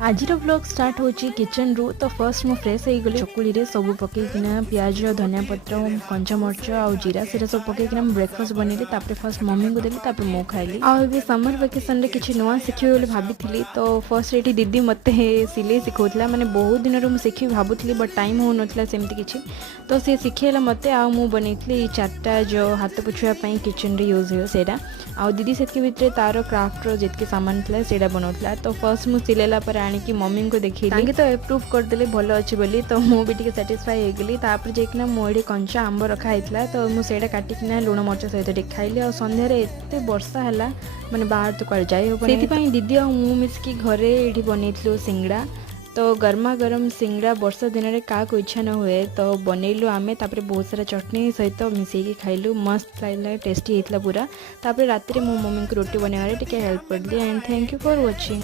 आज vlog start होची kitchen रू। तो फर्स्ट मु फ्रेश हो गली चकुली रे सब पकईकिना प्याज धनिया पत्र कंचा मरच आउ जीरा से सब पकईकिना ब्रेकफास्ट बनैली। तापर फर्स्ट मम्मी को देली तापर मु खाइली। आउ समर वेकेशन रे किछि नुआ शिखिबे बोली भाबिथिली। तो फर्स्ट एठी दीदी मते सिलाई सिखौतला माने बहुत दिन रो शिखि भाबुथिली बट टाइम हो नथला सेमति किछि। तो से सिखेला मते आ मु बनैथली चारटा जो हाथ पोछुआ पई किचन रे यूज हो सेटा। आउ दीदी सेतके भितरे तार क्राफ्ट रो जेतके सामान थला सेटा बनौतला। तो फर्स्ट मु सिलेला पर आनिकी मम्मी को देखी तांगे तो अप्रूव करदेले भल अच्छे बोली। तो मु भी टिके सैटिस्फाई हो गली। तापर जेकिना मोड़ी कंचा आंब रखा हैतला तो मु सेटा काटिकिना लुण मरच सहित टिके खाइली। और संध्या रे एते वर्षा हला माने बाहर तो कर जाय हो सेति पई दीदी और मु मिसकी घरे एठी बनैतलो सिंगड़ा। तो गर्मा गरम सिंगड़ा वर्षा दिन में क्या इच्छा न हुए तो बनैलु आमे। तापर बहुत सारा चटनी सहित मिसेकी खाइलु मस्त लागला टेस्टी होता पूरा। तापर रात में मो मम्मी को रोटी बनवारे टिके हेल्प कर दी। And thank you for watching.